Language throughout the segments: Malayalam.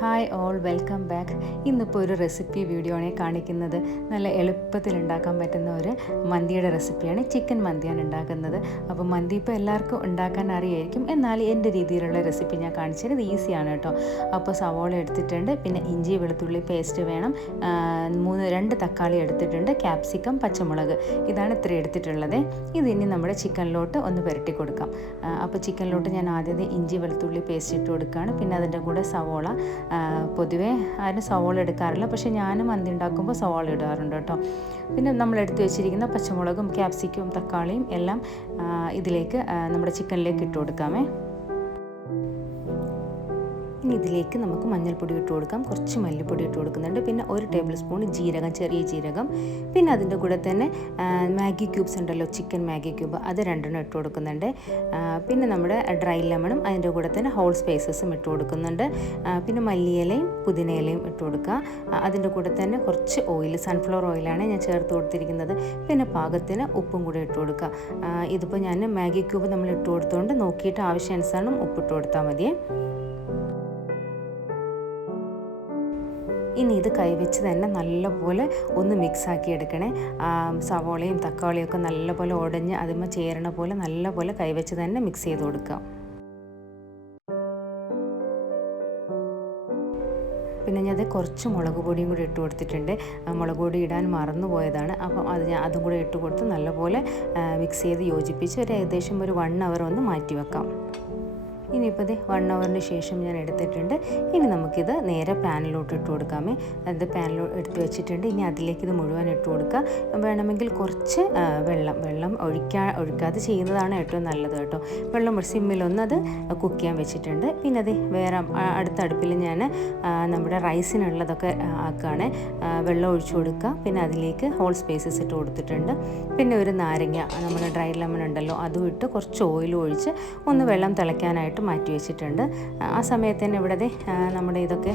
Hi all, welcome back. ഇന്നിപ്പോൾ ഒരു റെസിപ്പി വീഡിയോ ആണ് കാണിക്കുന്നത്. നല്ല എളുപ്പത്തിൽ ഉണ്ടാക്കാൻ പറ്റുന്ന ഒരു മന്തിയുടെ റെസിപ്പിയാണ്. ചിക്കൻ മന്തിയാണ് ഉണ്ടാക്കുന്നത്. അപ്പോൾ മന്തി ഇപ്പോൾ എല്ലാവർക്കും ഉണ്ടാക്കാൻ അറിയായിരിക്കും, എന്നാൽ എൻ്റെ രീതിയിലുള്ള റെസിപ്പി ഞാൻ കാണിച്ചത്. ഇത് ഈസിയാണ് കേട്ടോ. അപ്പോൾ സവോള എടുത്തിട്ടുണ്ട്, പിന്നെ ഇഞ്ചി വെളുത്തുള്ളി പേസ്റ്റ് വേണം, 2 തക്കാളി എടുത്തിട്ടുണ്ട്, ക്യാപ്സിക്കം, പച്ചമുളക്, ഇതാണ് ഇത്ര എടുത്തിട്ടുള്ളത്. ഇതിനി നമ്മുടെ ചിക്കനിലോട്ട് ഒന്ന് പുരട്ടി കൊടുക്കാം. അപ്പോൾ ചിക്കനിലോട്ട് ഞാൻ ആദ്യം ഇഞ്ചി വെളുത്തുള്ളി പേസ്റ്റ് ഇട്ട് കൊടുക്കുകയാണ്. പിന്നെ അതിൻ്റെ കൂടെ സവോള, പൊതുവേ ആരും സവോള എടുക്കാറില്ല, പക്ഷേ ഞാൻ മന്തി ഉണ്ടാക്കുമ്പോൾ സവോള ഇടാറുണ്ട് കേട്ടോ. പിന്നെ നമ്മൾ എടുത്ത് വെച്ചിരിക്കുന്ന പച്ചമുളകും ക്യാപ്സിക്കവും തക്കാളിയും എല്ലാം ഇതിലേക്ക് നമ്മുടെ ചിക്കനിലേക്ക് ഇട്ട് കൊടുക്കാമേ. ഇനി ഇതിലേക്ക് നമുക്ക് മഞ്ഞൾപ്പൊടി ഇട്ട് കൊടുക്കാം, കുറച്ച് മല്ലിപ്പൊടി ഇട്ട് കൊടുക്കുന്നുണ്ട്, പിന്നെ 1 ടേബിൾ സ്പൂൺ ജീരകം, ചെറിയ ജീരകം, പിന്നെ അതിൻ്റെ കൂടെ തന്നെ മാഗി ക്യൂബ്സ് ഉണ്ടല്ലോ, ചിക്കൻ മാഗി ക്യൂബ്, അത് 2 ഇട്ട് കൊടുക്കുന്നുണ്ട്. പിന്നെ നമ്മുടെ ഡ്രൈ ലെമണും അതിൻ്റെ കൂടെ തന്നെ ഹോൾ സ്പൈസസും ഇട്ട് കൊടുക്കുന്നുണ്ട്. പിന്നെ മല്ലിയിലയും പുതിനയിലയും ഇട്ട് കൊടുക്കുക. അതിൻ്റെ കൂടെ തന്നെ കുറച്ച് ഓയിൽ, സൺഫ്ലവർ ഓയിലാണ് ഞാൻ ചേർത്ത് കൊടുത്തിരിക്കുന്നത്. പിന്നെ പാകത്തിന് ഉപ്പും കൂടെ ഇട്ട് കൊടുക്കുക. ഇതിപ്പോൾ ഞാൻ മാഗി ക്യൂബ് നമ്മൾ ഇട്ട് കൊടുത്തുകൊണ്ട് നോക്കിയിട്ട് ആവശ്യാനുസരണം ഉപ്പിട്ട് കൊടുത്താൽ മതിയേ. ഇനി ഇത് കൈവച്ച് തന്നെ നല്ലപോലെ ഒന്ന് മിക്സാക്കി എടുക്കണേ. സവോളയും തക്കാളിയും ഒക്കെ നല്ലപോലെ ഉടഞ്ഞ് അതിന്മേൽ ചേരണ പോലെ നല്ലപോലെ കൈവച്ച് തന്നെ മിക്സ് ചെയ്ത് കൊടുക്കുക. പിന്നെ ഞാൻ കുറച്ച് മുളക് പൊടിയും കൂടി ഇട്ട് കൊടുത്തിട്ടുണ്ട്. മുളക് പൊടി ഇടാൻ മറന്നു പോയതാണ്. അപ്പം അതും കൂടി ഇട്ട് കൊടുത്ത് നല്ലപോലെ മിക്സ് ചെയ്ത് യോജിപ്പിച്ച് ഏകദേശം ഒരു 1 അവർ ഒന്ന് മാറ്റി വെക്കാം. ഇനിയിപ്പോൾ ഇത് 1 അവറിന് ശേഷം ഞാൻ എടുത്തിട്ടുണ്ട്. ഇനി നമുക്കിത് നേരെ പാനിലോട്ട് ഇട്ട് കൊടുക്കാമേ. അത് പാനിലോട്ട് എടുത്ത് വെച്ചിട്ടുണ്ട്. ഇനി അതിലേക്ക് ഇത് മുഴുവൻ ഇട്ട് കൊടുക്കുക. വേണമെങ്കിൽ കുറച്ച് വെള്ളം ഒഴിക്കാതെ ചെയ്യുന്നതാണ് ഏറ്റവും നല്ലത് കേട്ടോ. വെള്ളം സിമ്മിലൊന്ന് അത് കുക്ക് ചെയ്യാൻ വെച്ചിട്ടുണ്ട്. പിന്നെ അത് വേറെ അടുത്ത അടുപ്പിൽ ഞാൻ നമ്മുടെ റൈസിനുള്ളതൊക്കെ ആക്കുകയാണ്. വെള്ളം ഒഴിച്ചു കൊടുക്കുക. പിന്നെ അതിലേക്ക് ഹോൾ സ്പൈസസ് ഇട്ട് കൊടുത്തിട്ടുണ്ട്. പിന്നെ ഒരു നാരങ്ങ, നമ്മുടെ ഡ്രൈ ലെമൺ ഉണ്ടല്ലോ, അതും ഇട്ട് കുറച്ച് ഓയിലും ഒഴിച്ച് ഒന്ന് വെള്ളം തിളയ്ക്കാനായിട്ട് മാറ്റി വെച്ചിട്ടുണ്ട്. ആ സമയത്ത് തന്നെ ഇവിടെ നമ്മുടെ ഇതൊക്കെ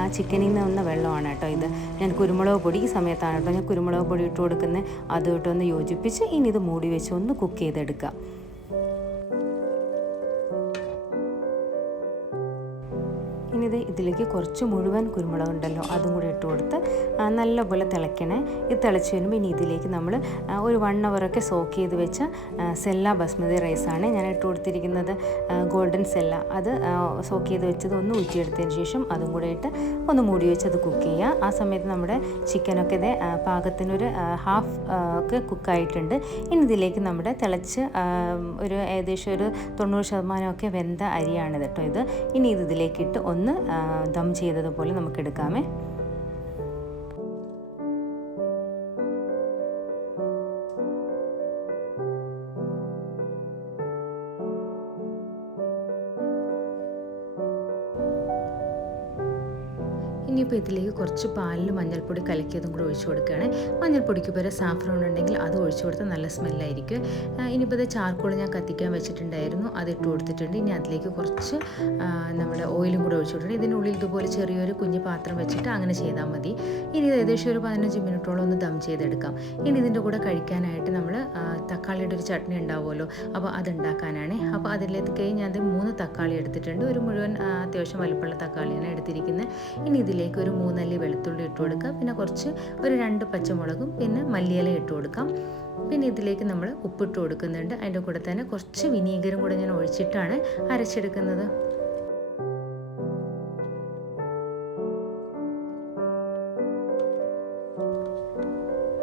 ആ ചിക്കനിൽ നിന്ന് വന്ന വെള്ളമാണ് കേട്ടോ ഇത്. ഞാൻ കുരുമുളക് പൊടി ഈ സമയത്താണ് കേട്ടോ ഞാൻ കുരുമുളക് പൊടി ഇട്ട് കൊടുക്കുന്നത്. അതുമായിട്ടൊന്ന് യോജിപ്പിച്ച് ഇനി ഇത് മൂടി വെച്ച് ഒന്ന് കുക്ക് ചെയ്തെടുക്കുക. ഇനി ഇതിലേക്ക് കുറച്ച് മുഴുവൻ കുരുമുളക് ഉണ്ടല്ലോ, അതും കൂടി ഇട്ട് കൊടുത്ത് നല്ലപോലെ തിളയ്ക്കണേ. ഇത് തിളച്ച് വരുമ്പോൾ ഇനി ഇതിലേക്ക് നമ്മൾ ഒരു 1 അവറൊക്കെ സോക്ക് ചെയ്ത് വെച്ച സെല്ല ബസ്മതി റൈസാണ് ഞാൻ ഇട്ട് കൊടുത്തിരിക്കുന്നത്. ഗോൾഡൻ സെല്ല, അത് സോക്ക് ചെയ്ത് വെച്ചത് ഒന്ന് ഊറ്റിയെടുത്തതിന് ശേഷം അതും കൂടെ ഇട്ട് ഒന്ന് മൂടി വെച്ച് അത് കുക്ക് ചെയ്യുക. ആ സമയത്ത് നമ്മുടെ ചിക്കനൊക്കെ പാകത്തിനൊരു ഹാഫ് ഒക്കെ കുക്കായിട്ടുണ്ട്. ഇനി ഇതിലേക്ക് നമ്മുടെ തിളച്ച് ഒരു ഏകദേശം ഒരു 90% വെന്ത അരിയാണ് കേട്ടോ ഇത്. ഇനി ഇതിലേക്കിട്ട് ഒന്ന് ദം ചെയ്തതുപോലെ നമുക്ക് എടുക്കാമേ. ഇനിയിപ്പോൾ ഇതിലേക്ക് കുറച്ച് പാലിൽ മഞ്ഞൾപ്പൊടി കലക്കിയതും കൂടെ ഒഴിച്ചു കൊടുക്കുകയാണ്. മഞ്ഞൾപ്പൊടിക്ക് പകരം സാഫ്രോൺ ഉണ്ടെങ്കിൽ അത് ഒഴിച്ചു കൊടുത്താൽ നല്ല സ്മെല്ലായിരിക്കും. ഇനിയിപ്പോൾ ഇത് ചാർക്കോൾ ഞാൻ കത്തിക്കാൻ വെച്ചിട്ടുണ്ടായിരുന്നു, അത് ഇട്ട് കൊടുത്തിട്ടുണ്ട്. ഇനി അതിലേക്ക് കുറച്ച് നമ്മുടെ ഓയിലും കൂടെ ഒഴിച്ചു കൊടുത്തിട്ടുണ്ട്. ഇതിനുള്ളിൽ ഇതുപോലെ ചെറിയൊരു കുഞ്ഞു പാത്രം വെച്ചിട്ട് അങ്ങനെ ചെയ്താൽ മതി. ഇനി ഏകദേശം ഒരു 15 മിനിറ്റോളം ഒന്ന് ദം ചെയ്തെടുക്കാം. ഇനി ഇതിൻ്റെ കൂടെ കഴിക്കാനായിട്ട് നമ്മൾ തക്കാളിയുടെ ഒരു ചട്നി ഉണ്ടാവുമല്ലോ, അപ്പോൾ അതുണ്ടാക്കാനാണ്. അപ്പോൾ അതിലേക്ക് ഞാൻ 3 തക്കാളി എടുത്തിട്ടുണ്ട്. ഒരു മുഴുവൻ അത്യാവശ്യം വലുപ്പമുള്ള തക്കാളിയാണ് എടുത്തിരിക്കുന്നത്. ഇനി ഇതിലേക്ക് ഒരു 3 അല്ലി വെളുത്തുള്ളി ഇട്ട് കൊടുക്കുക. പിന്നെ കുറച്ച് ഒരു 2 പച്ചമുളകും പിന്നെ മല്ലിയില ഇട്ട് കൊടുക്കാം. പിന്നെ ഇതിലേക്ക് നമ്മൾ ഉപ്പിട്ട് കൊടുക്കുന്നുണ്ട്. അതിൻ്റെ കൂടെ തന്നെ കുറച്ച് വിനീഗറും കൂടെ ഞാൻ ഒഴിച്ചിട്ടാണ് അരച്ചെടുക്കുന്നത്.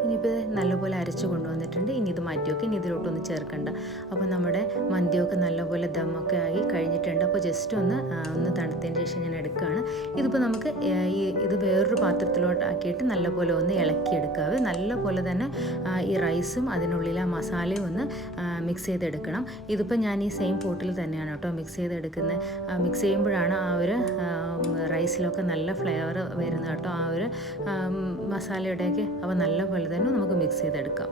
ഇനിയിപ്പോൾ നല്ലപോലെ അരച്ച് കൊണ്ടുവന്നിട്ടുണ്ട്. ഇനി ഇത് മാറ്റി വെക്കുക. ഇനി ഇതിലോട്ടൊന്ന് ചേർക്കണ്ട. അപ്പോൾ നമ്മുടെ മന്തിയൊക്കെ നല്ലപോലെ ദമ്മൊക്കെ ആയി കഴിഞ്ഞിട്ടുണ്ട്. അപ്പോൾ ജസ്റ്റ് ഒന്ന് തണുത്തതിന് ശേഷം ഞാൻ എടുക്കുകയാണ്. ഇതിപ്പോൾ നമുക്ക് ഇത് വേറൊരു പാത്രത്തിലോട്ട് ആക്കിയിട്ട് നല്ലപോലെ ഒന്ന് ഇളക്കിയെടുക്കാവേ. നല്ലപോലെ തന്നെ ഈ റൈസും അതിനുള്ളിൽ ആ മസാലയും ഒന്ന് മിക്സ് ചെയ്തെടുക്കണം. ഇതിപ്പോൾ ഞാൻ ഈ സെയിം പോട്ടിൽ തന്നെയാണ് കേട്ടോ മിക്സ് ചെയ്തെടുക്കുന്നത്. മിക്സ് ചെയ്യുമ്പോഴാണ് ആ ഒരു റൈസിലൊക്കെ നല്ല ഫ്ലേവർ വരുന്നത് കേട്ടോ, ആ ഒരു മസാലയുടെയൊക്കെ. അപ്പോൾ നല്ലപോലെ തന്നെ നമുക്ക് മിക്സ് ചെയ്തെടുക്കാം.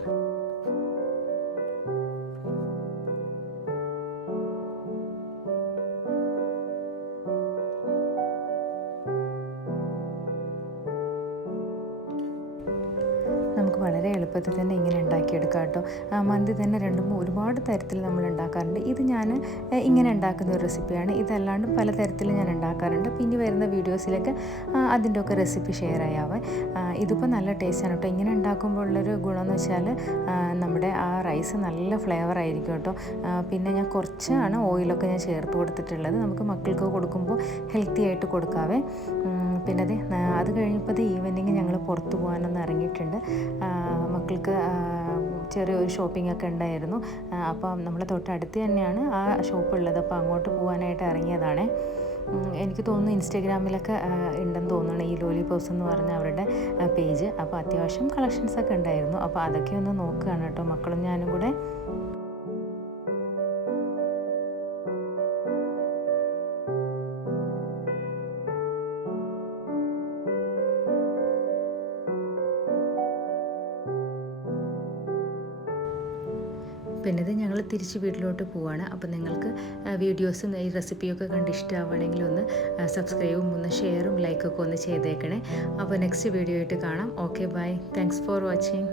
നമുക്ക് വളരെ എളുപ്പത്തിൽ തന്നെ ഇങ്ങനെ ഉണ്ടാക്കിയെടുക്കാം കേട്ടോ. മന്തി തന്നെ ഒരുപാട് തരത്തിൽ നമ്മൾ ഉണ്ടാക്കാറുണ്ട്. ഇത് ഞാൻ ഇങ്ങനെ ഉണ്ടാക്കുന്ന ഒരു റെസിപ്പിയാണ്. ഇതല്ലാണ്ട് പല തരത്തിൽ ഞാൻ ഉണ്ടാക്കാറുണ്ട്. പിന്നെ വരുന്ന വീഡിയോസിലൊക്കെ അതിൻ്റെ ഒക്കെ റെസിപ്പി ഷെയർ ചെയ്യാവേ. ഇതിപ്പോൾ നല്ല ടേസ്റ്റാണ് കേട്ടോ. ഇങ്ങനെ ഉണ്ടാക്കുമ്പോൾ ഉള്ളൊരു ഗുണമെന്ന് വെച്ചാൽ നമ്മുടെ ആ റൈസ് നല്ല ഫ്ലേവർ ആയിരിക്കും കേട്ടോ. പിന്നെ ഞാൻ കുറച്ചാണ് ഓയിലൊക്കെ ഞാൻ ചേർത്ത് കൊടുത്തിട്ടുള്ളത്. നമുക്ക് മക്കൾക്ക് കൊടുക്കുമ്പോൾ ഹെൽത്തി ആയിട്ട് കൊടുക്കാവേ. പിന്നെ അത് കഴിഞ്ഞപ്പോൾ ഈവനിങ് ഞങ്ങൾ പുറത്ത് പോകാനൊന്ന് ഇറങ്ങിയിട്ടുണ്ട്. മക്കൾക്ക് ചെറിയൊരു ഷോപ്പിംഗ് ഒക്കെ ഉണ്ടായിരുന്നു. അപ്പം നമ്മളെ തൊട്ടടുത്ത് തന്നെയാണ് ആ ഷോപ്പ് ഉള്ളത്. അപ്പോൾ അങ്ങോട്ട് പോകാനായിട്ട് ഇറങ്ങിയതാണ്. എനിക്ക് തോന്നുന്നു ഇൻസ്റ്റാഗ്രാമിലൊക്കെ ഉണ്ടെന്ന് തോന്നുന്നു ഈ ലോലിപോപ്സ് എന്ന് പറഞ്ഞ അവരുടെ പേജ്. അപ്പോൾ അത്യാവശ്യം കളക്ഷൻസൊക്കെ ഉണ്ടായിരുന്നു. അപ്പോൾ അതൊക്കെ ഒന്ന് നോക്കുകയാണ് കേട്ടോ മക്കളും ഞാനും കൂടെ. പിന്നെ ഇത് ഞങ്ങൾ തിരിച്ച് വീട്ടിലോട്ട് പോവുകയാണ്. അപ്പോൾ നിങ്ങൾക്ക് വീഡിയോസും ഈ റെസിപ്പിയൊക്കെ കണ്ട് ഇഷ്ടമാവണമെങ്കിൽ ഒന്ന് സബ്സ്ക്രൈബും ഒന്ന് ഷെയറും ലൈക്കൊക്കെ ഒന്ന് ചെയ്തേക്കണേ. അപ്പോൾ നെക്സ്റ്റ് വീഡിയോ ആയിട്ട് കാണാം. Okay bye. Thanks for watching.